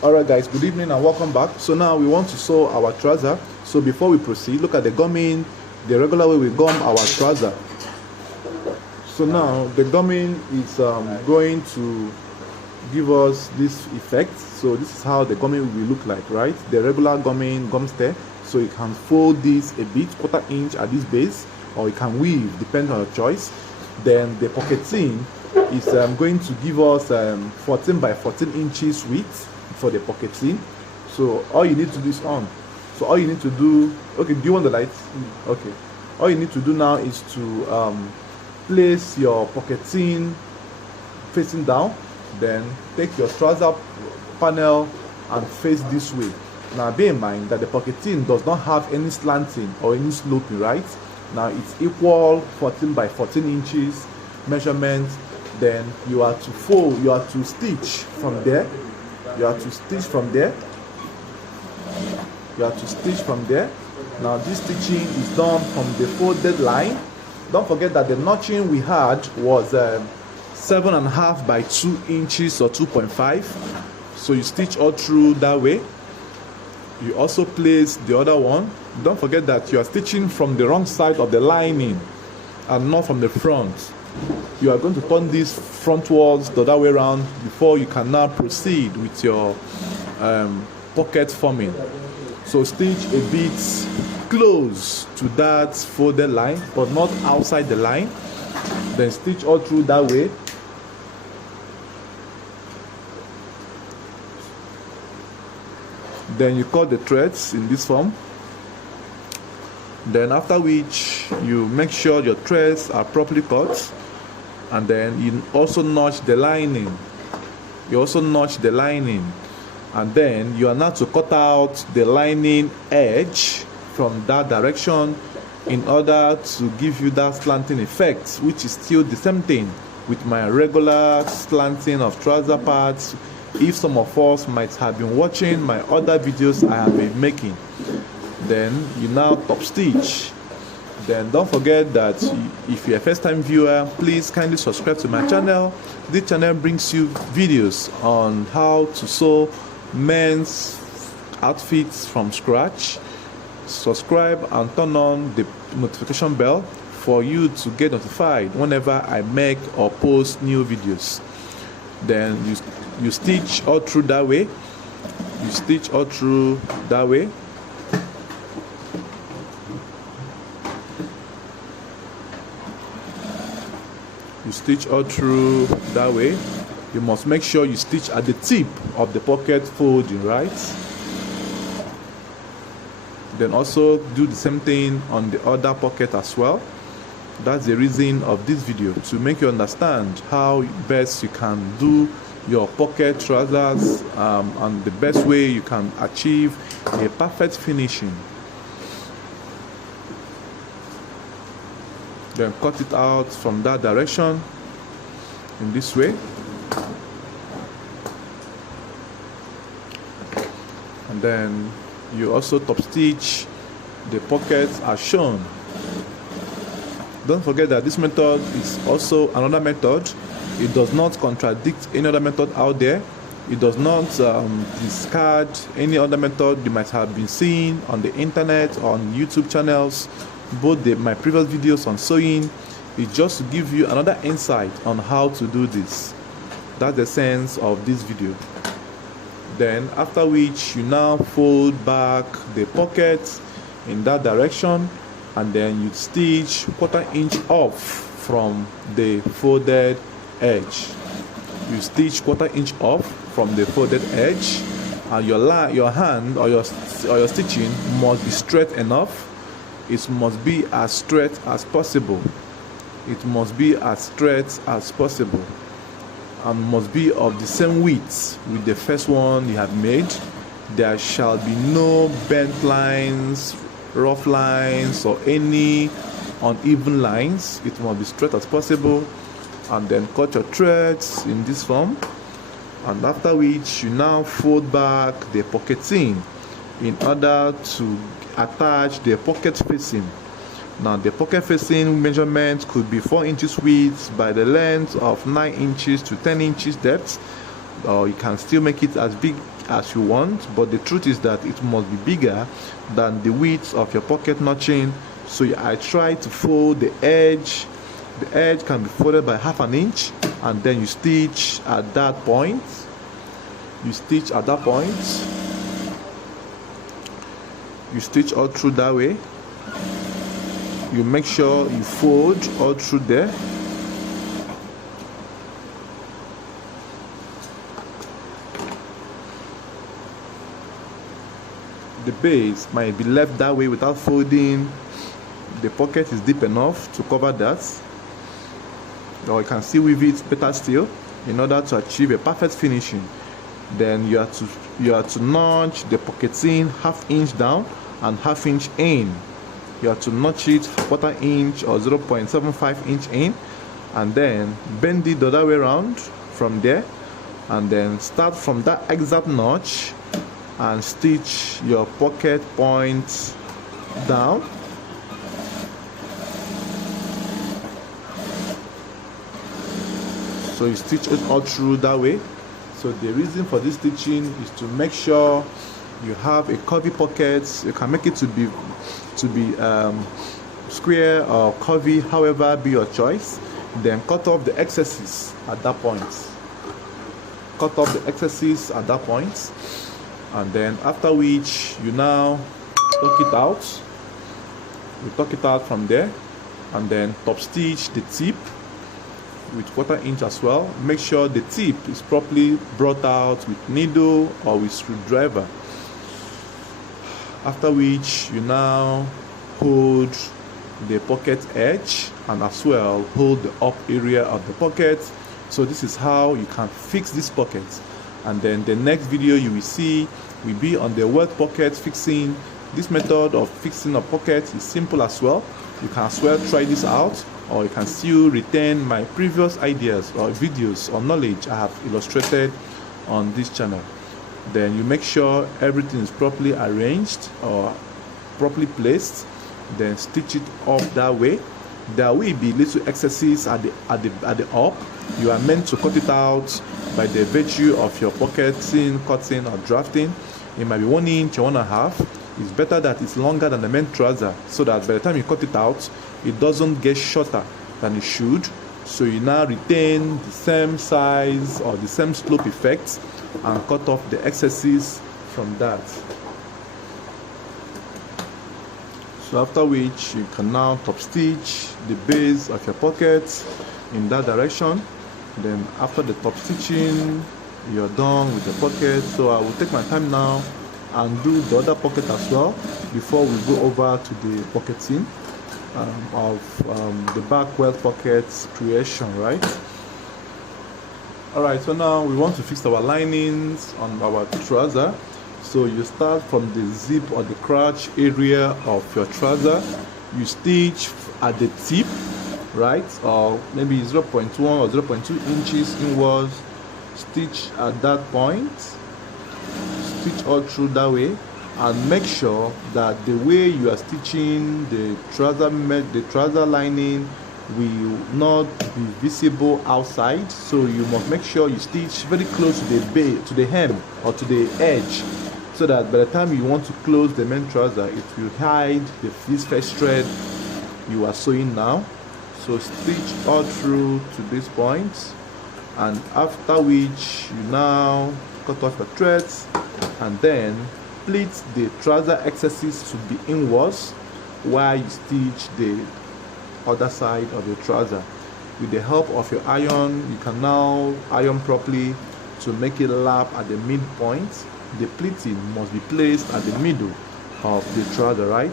Alright guys, good evening and welcome back. So now we want to sew our trouser. So before we proceed, look at the gumming, the regular way we gum our trouser. So now the gumming is going to give us this effect. So this is how the gumming will look like, right? The regular gumming gum stem. So you can fold this a bit, quarter inch at this base, or you can weave, depending on your choice. Then the pocketing is going to give us 14 by 14 inches width for the pocketing. So all you need to do is on. So all you need to do, okay, do you want the lights? Okay. All you need to do now is to place your pocketing facing down, then take your trouser panel and face this way. Now bear in mind that the pocketing does not have any slanting or any sloping, right? Now it's equal 14 by 14 inches measurement. Then you are to fold, you are to stitch from there. You have to stitch from there. You have to stitch from there. Now this stitching is done from the folded line. Don't forget that the notching we had was 7.5 by 2 inches or 2.5. So you stitch all through that way. You also place the other one. Don't forget that you are stitching from the wrong side of the lining and not from the front. You are going to turn this frontwards the other way around before you can now proceed with your pocket forming. So stitch a bit close to that folded line, but not outside the line. Then stitch all through that way. Then you cut the threads in this form. Then after which you make sure your threads are properly cut, and then you also notch the lining. You also notch the lining, and then you are now to cut out the lining edge from that direction in order to give you that slanting effect, which is still the same thing with my regular slanting of trouser parts. If some of us might have been watching my other videos I have been making, then you now top stitch. Then don't forget that if you're a first time viewer, please kindly subscribe to my channel. This channel brings you videos on how to sew men's outfits from scratch. Subscribe and turn on the notification bell for you to get notified whenever I make or post new videos. Then you stitch all through that way. You stitch all through that way. You stitch all through that way. You must make sure you stitch at the tip of the pocket folding, right? Then also do the same thing on the other pocket as well. That's the reason of this video, to make you understand how best you can do your pocket trousers and the best way you can achieve a perfect finishing. Then cut it out from that direction in this way. And then you also top stitch the pockets as shown. Don't forget that this method is also another method. It does not contradict any other method out there. It does not discard any other method you might have been seeing on the internet or on YouTube channels. Both my previous videos on sewing is just to give you another insight on how to do this. That's the sense of this video. Then after which you now fold back the pocket in that direction, and then you stitch 1/4 inch off from the folded edge. You stitch 1/4 inch off from the folded edge, and your hand or your stitching must be straight enough. It must be as straight as possible. It must be as straight as possible, and must be of the same width with the first one you have made. There shall be no bent lines, rough lines, or any uneven lines. It must be straight as possible. And then cut your threads in this form, and after which you now fold back the pocketing in order to attach the pocket facing. Now the pocket facing measurement could be 4 inches width by the length of 9 inches to 10 inches depth, or you can still make it as big as you want, but the truth is that it must be bigger than the width of your pocket notching. So I try to fold the edge. The edge can be folded by 1/2 inch, and then you stitch at that point. You stitch at that point. You stitch all through that way. You make sure you fold all through there. The base might be left that way without folding. The pocket is deep enough to cover that, or you can still weave it better still in order to achieve a perfect finishing. Then you have to notch the pocketing 1/2 inch down and 1/2 inch in. You have to notch it 1/4 inch or 0.75 inch in, and then bend it the other way around from there, and then start from that exact notch and stitch your pocket points down. So you stitch it all through that way. So the reason for this stitching is to make sure you have a curvy pocket. You can make it to be square or curvy, however be your choice. Then cut off the excesses at that point. Cut off the excesses at that point, and then after which you now tuck it out. You tuck it out from there, and then top stitch the tip with 1/4 inch as well. Make sure the tip is properly brought out with needle or with screwdriver. After which you now hold the pocket edge and as well hold the up area of the pocket. So this is how you can fix this pocket, and then the next video you will see will be on the Welt pocket fixing. This method of fixing a pocket is simple as well. You can as well try this out, or you can still retain my previous ideas or videos or knowledge I have illustrated on this channel. Then you make sure everything is properly arranged or properly placed, then stitch it up that way. There will be little excesses at the up. You are meant to cut it out by the virtue of your pocketing, cutting or drafting. It might be 1 inch or 1.5. It's better that it's longer than the main trouser, so that by the time you cut it out, it doesn't get shorter than it should. So you now retain the same size or the same slope effect and cut off the excesses from that. So after which you can now top stitch the base of your pocket in that direction. Then after the top stitching, you're done with the pocket. So I will take my time now and do the other pocket as well before we go over to the pocketing of the back Welt pocket creation, right? Alright, so now we want to fix our linings on our trouser. So you start from the zip or the crotch area of your trouser. You stitch at the tip, right, or maybe 0.1 or 0.2 inches inwards. Stitch at that point, stitch all through that way, and make sure that the way you are stitching the trouser lining will not be visible outside. So you must make sure you stitch very close to the hem or to the edge, so that by the time you want to close the main trouser, it will hide this first thread you are sewing now. So stitch all through to this point, and after which you now cut off the threads, and then pleat the trouser excesses to be inwards while you stitch the other side of the trouser. With the help of your iron, you can now iron properly to make it lap at the midpoint. The pleating must be placed at the middle of the trouser, right?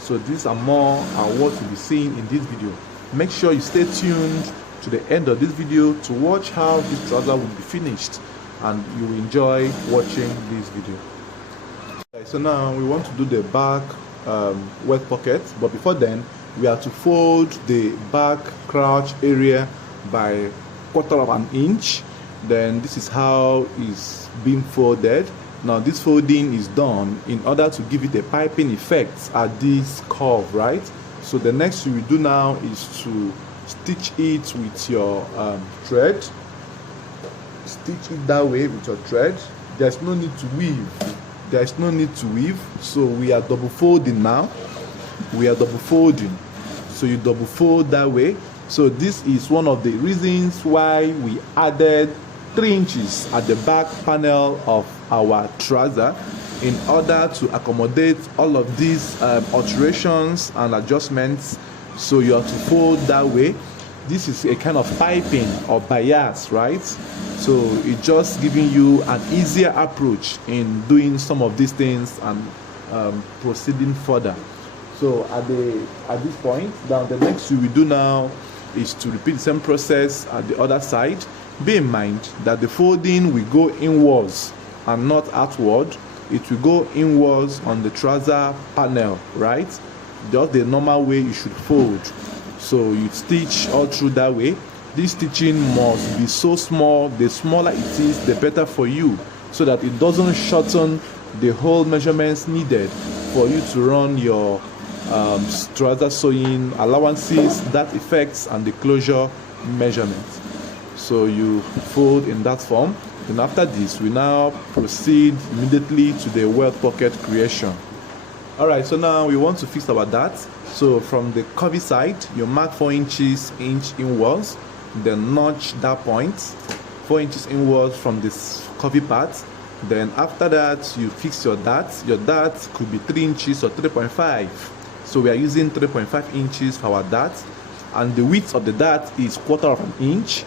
So these are more what you'll be seeing in this video. Make sure you stay tuned to the end of this video to watch how this trouser will be finished, and you will enjoy watching this video. Okay, so now we want to do the back Welt pocket, but before then we have to fold the back crotch area by 1/4 inch. Then this is how it's being folded. Now this folding is done in order to give it a piping effect at this curve, right? So the next thing we do now is to stitch it with your thread. Stitch it that way with your thread. there's no need to weave. There's no need to weave. So we are double folding now. We are double folding. So you double fold that way. So this is one of the reasons why we added 3 inches at the back panel of our trouser, in order to accommodate all of these alterations and adjustments. So you have to fold that way. This is a kind of piping or bias, right? So it's just giving you an easier approach in doing some of these things and proceeding further. So at this point, now the next thing we do now is to repeat the same process at the other side. Bear in mind that the folding will go inwards and not outward. It will go inwards on the trouser panel, right? Just the normal way you should fold. So you stitch all through that way. This stitching must be so small. The smaller it is, the better for you, so that it doesn't shorten the whole measurements needed for you to run your trouser sewing allowances, that effects, and the closure measurements. So you fold in that form. Then after this, we now proceed immediately to the welt pocket creation. Alright, so now we want to fix our dart. So from the curvy side, you mark 4 inches inwards, then notch that point 4 inches inwards from this curvy part. Then after that, you fix your dart. Your dart could be 3 inches or 3.5. So we are using 3.5 inches for our dart, and the width of the dart is 1/4 inch.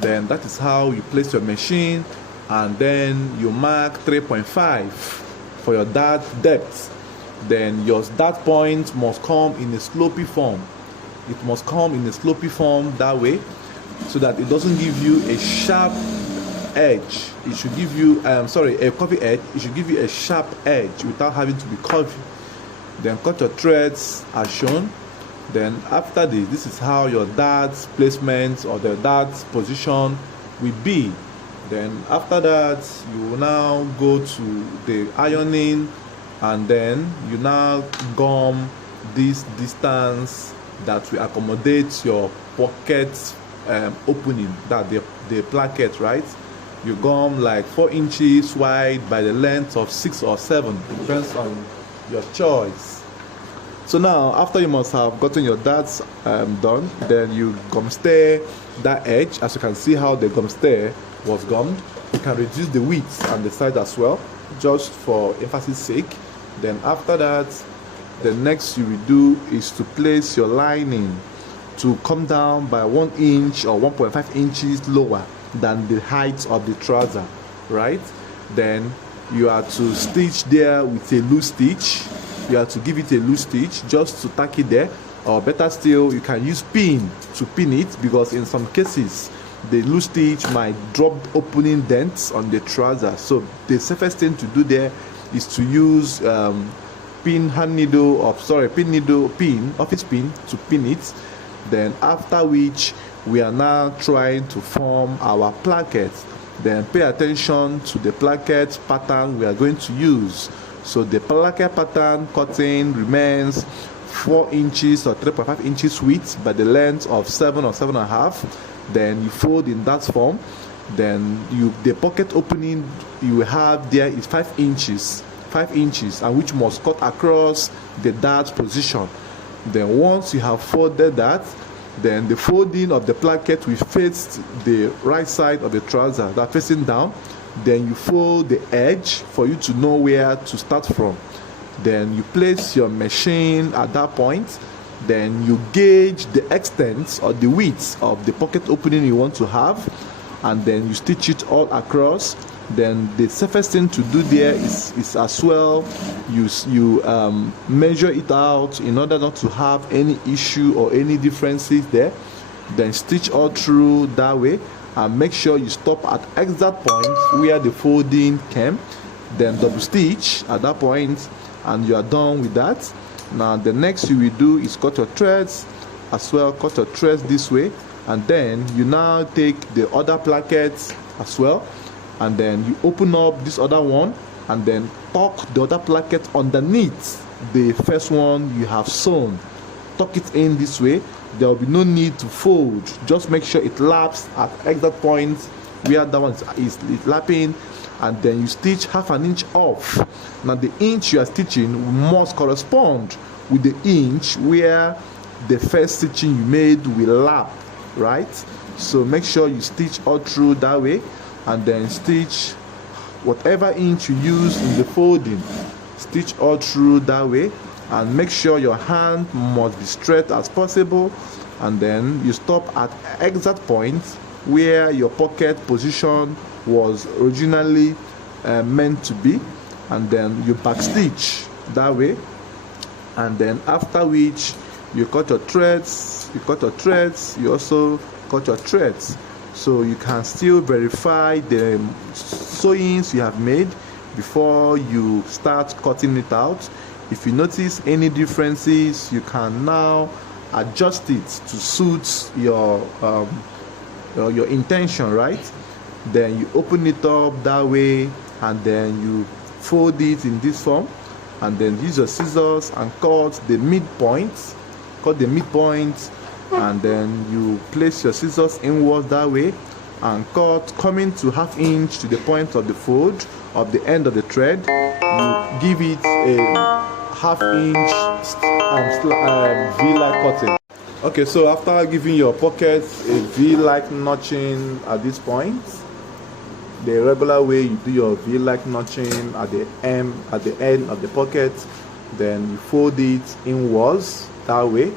Then that is how you place your machine, and then you mark 3.5 for your dart depth. Then your dart point must come in a slopey form. It must come in a slopey form that way, so that it doesn't give you a sharp edge. It should give you a curvy edge. It should give you a sharp edge without having to be curvy. Then cut your threads as shown. Then after this is how your dart placement or the dart position will be. Then after that, you will now go to the ironing, and then you now gum this distance that will accommodate your pocket opening, that the placket, right? You gum like 4 inches wide by the length of 6 or 7, depends on your choice. So now, after you must have gotten your darts done, then you gum stare that edge. As you can see how the gum stare was gummed. You can reduce the width and the size as well, just for emphasis sake. Then after that, the next you will do is to place your lining to come down by 1 inch or 1.5 inches lower than the height of the trouser, right? Then you are to stitch there with a loose stitch. You have to give it a loose stitch just to tack it there, or better still, you can use pin to pin it, because in some cases the loose stitch might drop opening dents on the trouser. So the safest thing to do there is to use pin office pin to pin it. Then after which, we are now trying to form our placket. Then pay attention to the placket pattern we are going to use. So the placket pattern cutting remains 4 inches or 3.5 inches width by the length of 7 or 7.5. Then you fold in that form. Then the pocket opening you will have there is 5 inches, and which must cut across the dart position. Then once you have folded that, then the folding of the placket will face the right side of the trouser, that facing down. Then you fold the edge for you to know where to start from. Then you place your machine at that point. Then you gauge the extent or the width of the pocket opening you want to have, and then you stitch it all across. Then the safest thing to do there is as well, you measure it out in order not to have any issue or any differences there. Then stitch all through that way, and make sure you stop at exact point where the folding came. Then double stitch at that point, and you are done with that. Now the next you will do is cut your threads as well. Cut your threads this way, and then you now take the other plackets as well, and then you open up this other one, and then tuck the other placket underneath the first one you have sewn. Tuck it in this way. There will be no need to fold. Just make sure it laps at exact points where that one is lapping, and then you stitch half an inch off. Now the inch you are stitching must correspond with the inch where the first stitching you made will lap, right? So make sure you stitch all through that way, and then stitch whatever inch you use in the folding, stitch all through that way, and make sure your hand must be straight as possible, and then you stop at exact point where your pocket position was originally meant to be, and then you back stitch that way, and then after which you cut your threads, you also cut your threads, so you can still verify the sewings you have made before you start cutting it out. If you notice any differences, you can now adjust it to suit your intention, right? Then you open it up that way, and then you fold it in this form, and then use your scissors and cut the midpoint, and then you place your scissors inwards that way and cut coming to half inch to the point of the fold of the end of the thread. You give it a half inch V-like cutting. Okay, so after giving your pockets a V-like notching at this point, the regular way you do your V-like notching at the end of the pocket, then you fold it inwards that way.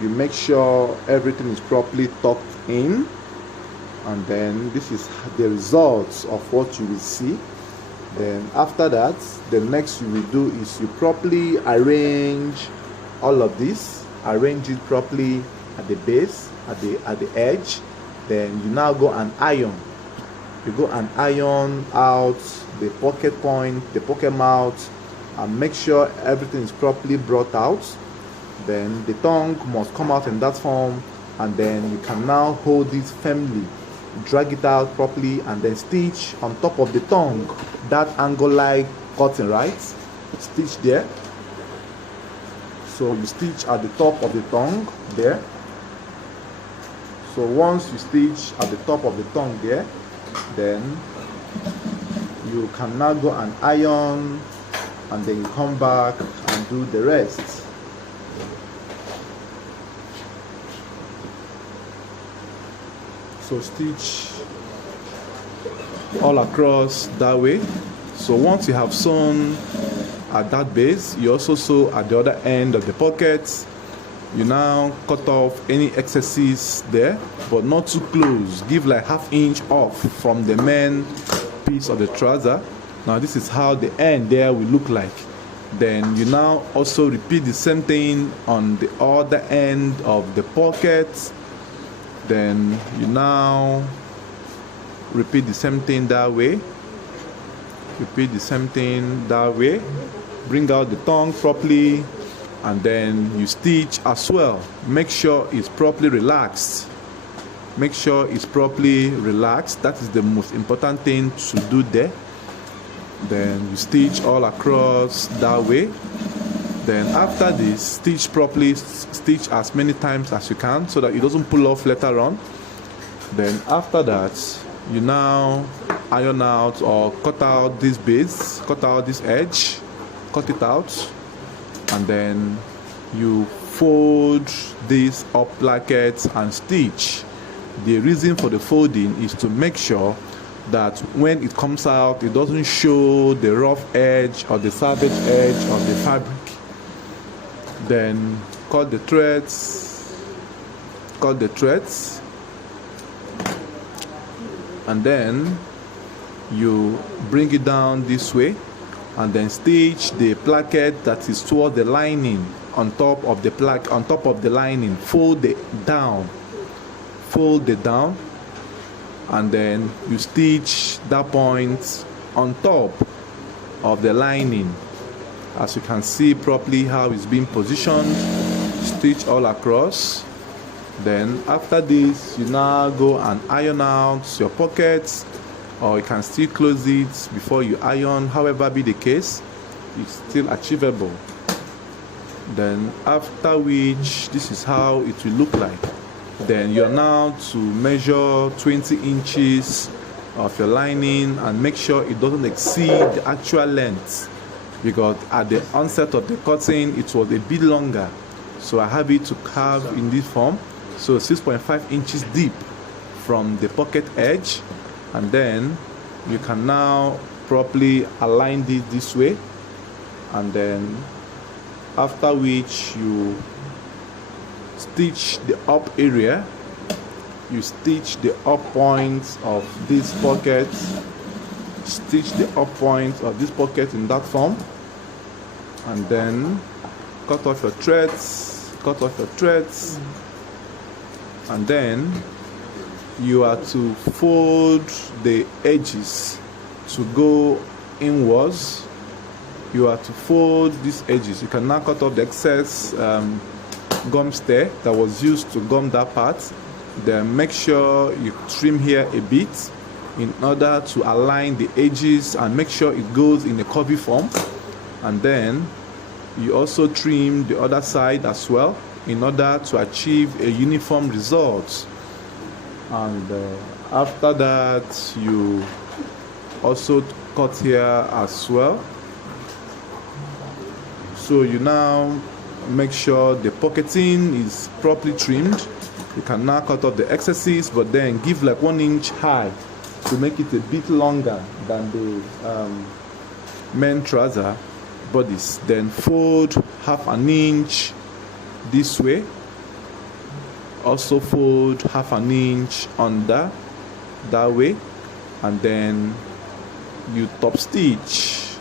You make sure everything is properly tucked in, and then this is the results of what you will see. Then after that, the next you will do is you properly arrange all of this, arrange it properly at the base, at the edge. Then you now go and iron. You go and iron out the pocket point, the pocket mouth, and make sure everything is properly brought out. Then the tongue must come out in that form, and then you can now hold it firmly, drag it out properly, and then stitch on top of the tongue, that angle-like cutting, right? Stitch there. So you stitch at the top of the tongue there. So once you stitch at the top of the tongue there, then you can now go and iron, and then you come back and do the rest. So stitch all across that way. So once you have sewn at that base, you also sew at the other end of the pocket. You now cut off any excesses there, but not too close. Give like half inch off from the main piece of the trouser. Now this is how the end there will look like. Then you now also repeat the same thing on the other end of the pocket. Then you now repeat the same thing that way. Bring out the tongue properly, and then you stitch as well. Make sure it's properly relaxed. That is the most important thing to do there. Then you stitch all across that way. Then after this, stitch properly, stitch as many times as you can so that it doesn't pull off later on. Then after that, you now iron out or cut out this base, cut out this edge, cut it out, and then you fold this up placket and stitch. The reason for the folding is to make sure that when it comes out, it doesn't show the rough edge or the salvage edge of the fabric. Then cut the threads, and then you bring it down this way, and then stitch the placket that is toward the lining on top of the lining. Fold it down, and then you stitch that point on top of the lining. As you can see properly how it's being positioned, stitch all across. Then after this, you now go and iron out your pockets, or you can still close it before you iron. However be the case, it's still achievable. Then after which, this is how it will look like. Then you're now to measure 20 inches of your lining and make sure it doesn't exceed the actual length, because at the onset of the cutting it was a bit longer, so I have it to carve in this form. So 6.5 inches deep from the pocket edge, and then you can now properly align this way, and then after which you stitch the up area. You stitch the up points of this pocket, stitch the up points of this pocket in that form, and then cut off your threads, and then you are to fold the edges to go inwards. You are to fold these edges. You can now cut off the excess gum stain that was used to gum that part. Then make sure you trim here a bit in order to align the edges and make sure it goes in a curvy form. And then you also trim the other side as well in order to achieve a uniform result. And after that, you also cut here as well. So you now make sure the pocketing is properly trimmed. You can now cut off the excesses, but then give like 1 inch high to make it a bit longer than the men trouser bodies. Then fold half an inch this way. Also fold half an inch under that way, and then you top stitch,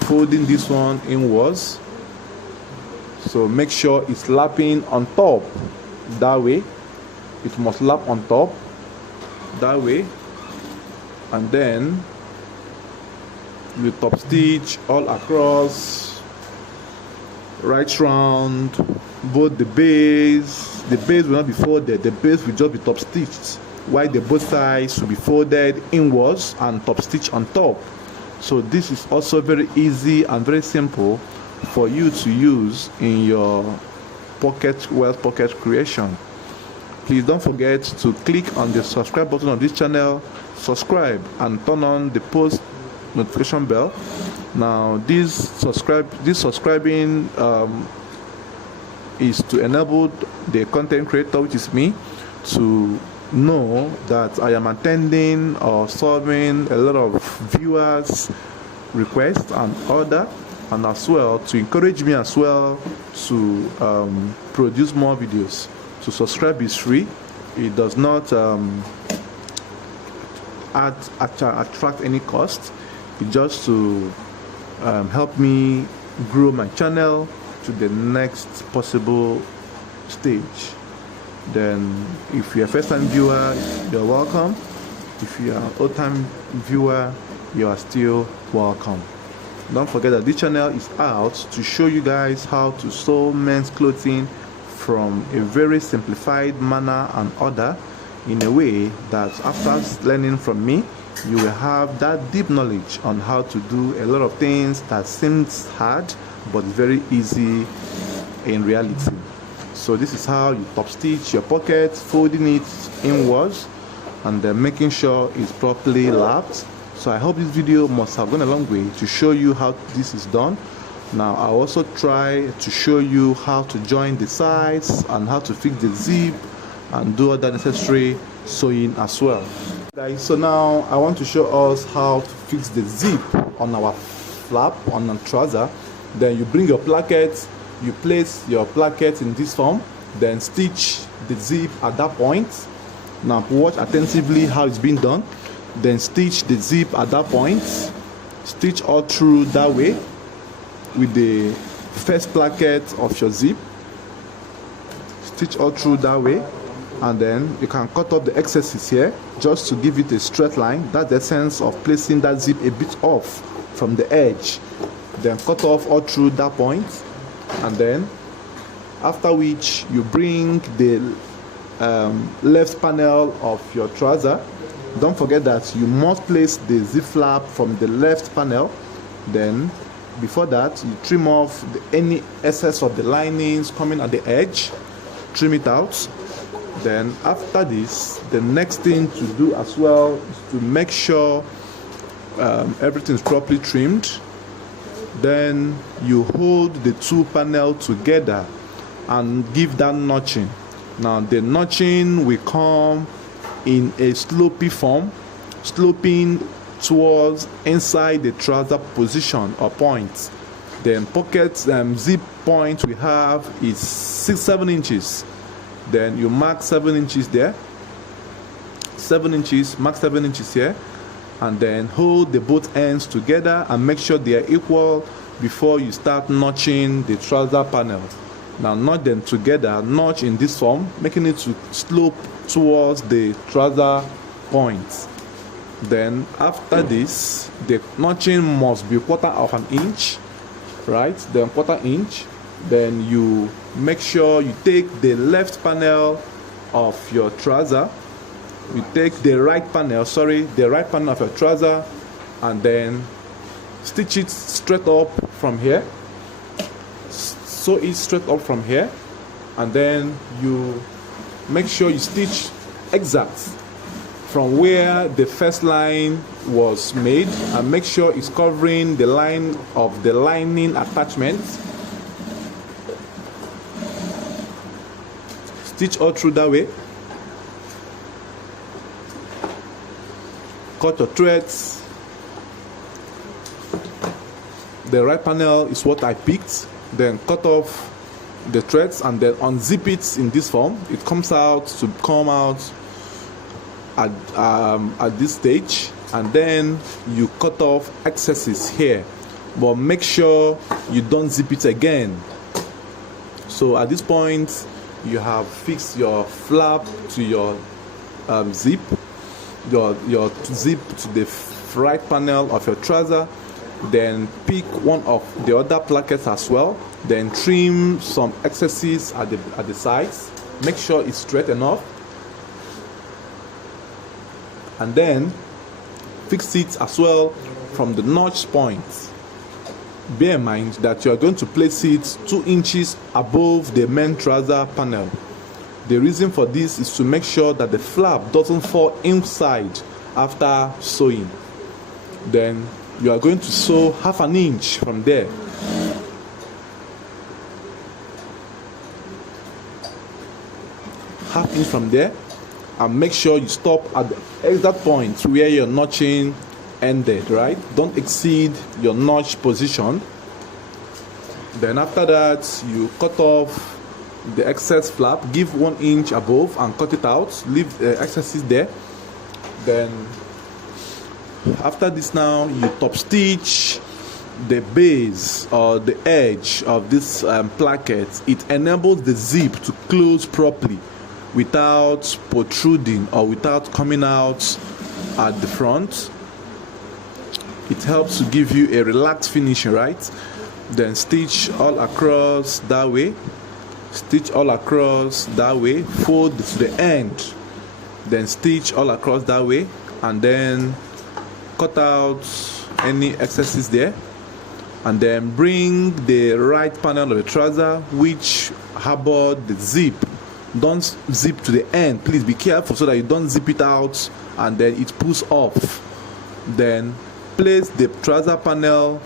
folding this one inwards. So make sure it's lapping on top that way. It must lap on top that way, and then you top stitch all across, right round, both the base. The base will not be folded, the base will just be top stitched, while the both sides will be folded inwards and top stitch on top. So this is also very easy and very simple for you to use in your Welt pocket creation. Please don't forget to click on the subscribe button of this channel, subscribe, and turn on the post notification bell. Now this subscribing is to enable the content creator, which is me, to know that I am attending or solving a lot of viewers' requests and order, and as well to encourage me as well to produce more videos. To subscribe is free. It does not attract any cost. It's just to help me grow my channel to the next possible stage. Then if you're a first-time viewer, you're welcome. If you are an old-time viewer, you are still welcome. Don't forget that this channel is out to show you guys how to sew men's clothing from a very simplified manner and order, in a way that after learning from me, you will have that deep knowledge on how to do a lot of things that seems hard but very easy in reality. So this is how you top stitch your pocket, folding it inwards and then making sure it's properly lapped. So I hope this video must have gone a long way to show you how this is done. Now I'll also try to show you how to join the sides and how to fix the zip and do other necessary sewing as well. Guys, so now I want to show us how to fix the zip on our flap, on a trouser. Then you bring your placket, you place your placket in this form, then stitch the zip at that point. Now watch attentively how it's being done. Then stitch the zip at that point, stitch all through that way with the first placket of your zip, stitch all through that way, and then you can cut off the excesses here just to give it a straight line. That's the sense of placing that zip a bit off from the edge. Then cut off all through that point, and then after which you bring the left panel of your trouser. Don't forget that you must place the zip flap from the left panel. Then before that, you trim off any excess of the linings coming at the edge, trim it out. Then after this, the next thing to do as well is to make sure everything is properly trimmed. Then you hold the two panels together and give that notching. Now the notching will come in a slopy form, sloping towards inside the trouser position or point. Then pocket zip point we have is 6-7 inches. Then you mark 7 inches there, 7 inches, mark 7 inches here, and then hold the both ends together and make sure they are equal before you start notching the trouser panel. Now notch them together, notch in this form, making it to slope towards the trouser point. Then after this, the notching must be 1/4 inch, right? Then 1/4 inch. Then you make sure you take the left panel of your trouser, you take the right panel of your trouser, and then stitch it straight up from here. Sew it straight up from here, and then you make sure you stitch exact from where the first line was made, and make sure it's covering the line of the lining attachment. Stitch all through that way. Cut your threads. The right panel is what I picked. Then cut off the threads and then unzip it in this form. It comes out to come out at this stage, and then you cut off excesses here, but make sure you don't zip it again. So at this point, you have fixed your flap to your zip, your zip to the right panel of your trouser. Then pick one of the other plackets as well. Then trim some excesses at the sides. Make sure it's straight enough, and then fix it as well from the notch point. Bear in mind that you are going to place it 2 inches above the main trouser panel. The reason for this is to make sure that the flap doesn't fall inside after sewing. Then you are going to sew 1/2 inch from there. Half inch from there, and make sure you stop at the exact point where your notching ended, right? Don't exceed your notch position. Then after that, you cut off the excess flap, give 1 inch above and cut it out, leave the excesses there. Then after this, now you top stitch the base or the edge of this placket. It enables the zip to close properly without protruding or without coming out at the front. It helps to give you a relaxed finish, right? Then stitch all across that way, stitch all across that way, fold to the end, then stitch all across that way, and then cut out any excesses there, and then bring the right panel of the trouser which harbored the zip. Don't zip to the end, please be careful so that you don't zip it out and then it pulls off. Then place the trouser panel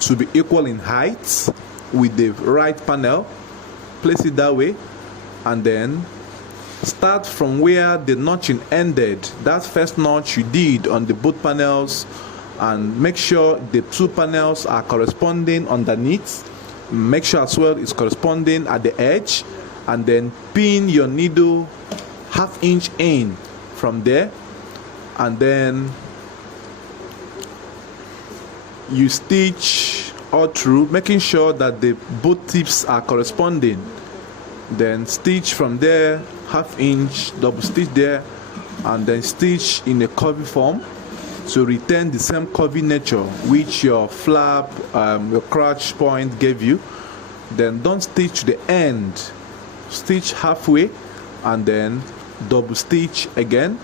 to be equal in height with the right panel. Place it that way, and then start from where the notching ended, that first notch you did on the both panels, and make sure the two panels are corresponding underneath. Make sure as well it's corresponding at the edge, and then pin your needle 1/2 inch in from there, and then you stitch all through, making sure that the both tips are corresponding. Then stitch from there 1/2 inch, double stitch there, and then stitch in a curvy form to retain the same curvy nature which your flap, your crotch point gave you. Then don't stitch to the end, stitch halfway, and then double stitch again,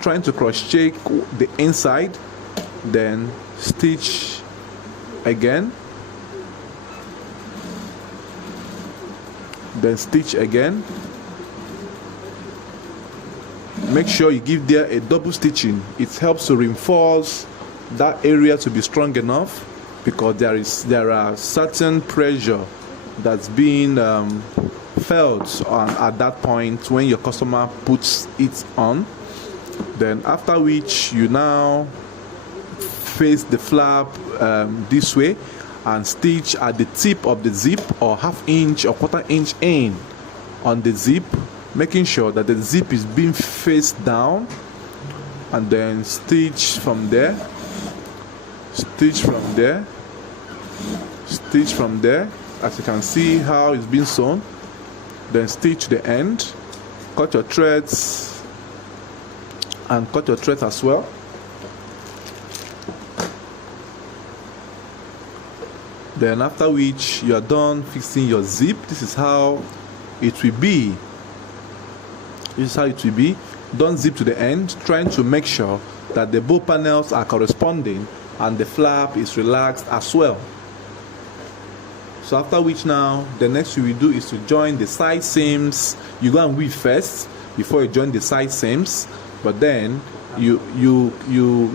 trying to cross check the inside. Then stitch again, then stitch again. Make sure you give there a double stitching. It helps to reinforce that area to be strong enough, because there are certain pressure that's being felt at that point when your customer puts it on. Then after which you now face the flap this way and stitch at the tip of the zip, or ½ inch or ¼ inch in on the zip, making sure that the zip is being faced down, and then stitch from there, stitch from there, stitch from there, as you can see how it's been sewn. Then stitch the end, cut your threads, and cut your threads as well. Then after which you are done fixing your zip, this is how it will be. This is how it will be. Don't zip to the end, trying to make sure that the bow panels are corresponding and the flap is relaxed as well. So after which now, the next you will do is to join the side seams. You go and weave first before you join the side seams, but then you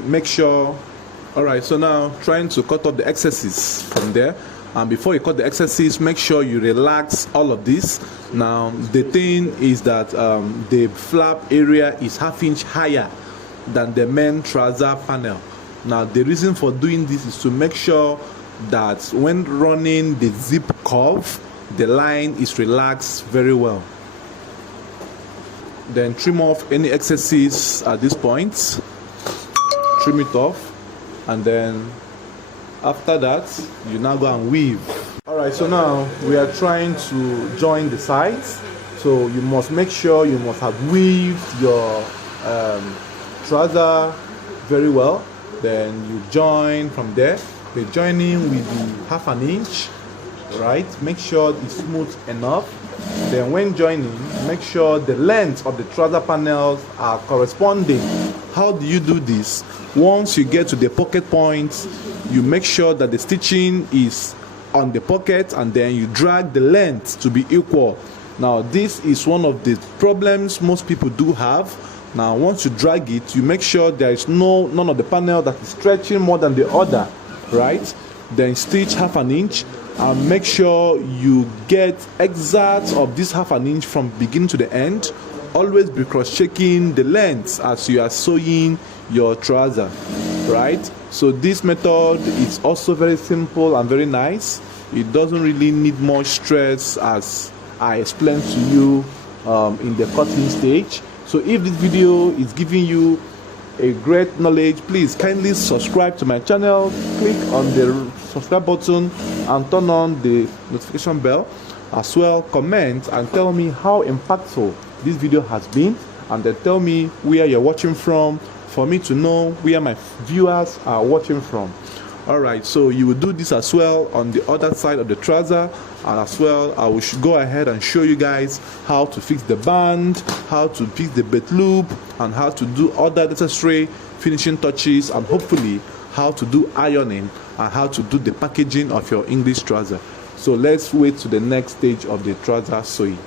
make sure. Alright, so now trying to cut off the excesses from there, and before you cut the excesses, make sure you relax all of this. Now the thing is that the flap area is ½ inch higher than the main trouser panel. Now the reason for doing this is to make sure that when running the zip curve, the line is relaxed very well. Then trim off any excesses at this point, trim it off. And then after that, you now go and weave. Alright, so now we are trying to join the sides. So you must make sure you must have weaved your trouser very well. Then you join from there. The joining will be ½ inch, right? Make sure it's smooth enough. Then when joining, make sure the length of the trouser panels are corresponding. How do you do this? Once you get to the pocket point, you make sure that the stitching is on the pocket, and then you drag the length to be equal. Now this is one of the problems most people do have. Now once you drag it, you make sure there is none of the panel that is stretching more than the other, right? Then stitch ½ inch and make sure you get exact of this ½ inch from beginning to the end. Always be cross-checking the length as you are sewing your trouser, right? So this method is also very simple and very nice. It doesn't really need much stress, as I explained to you in the cutting stage. So if this video is giving you a great knowledge, please kindly subscribe to my channel, click on the subscribe button and turn on the notification bell. As well, comment and tell me how impactful this video has been, and then tell me where you're watching from, for me to know where my viewers are watching from. Alright, so you will do this as well on the other side of the trouser, and as well I will go ahead and show you guys how to fix the band, how to fix the belt loop, and how to do other necessary finishing touches, and hopefully how to do ironing and how to do the packaging of your English trouser. So let's wait to the next stage of the trouser sewing.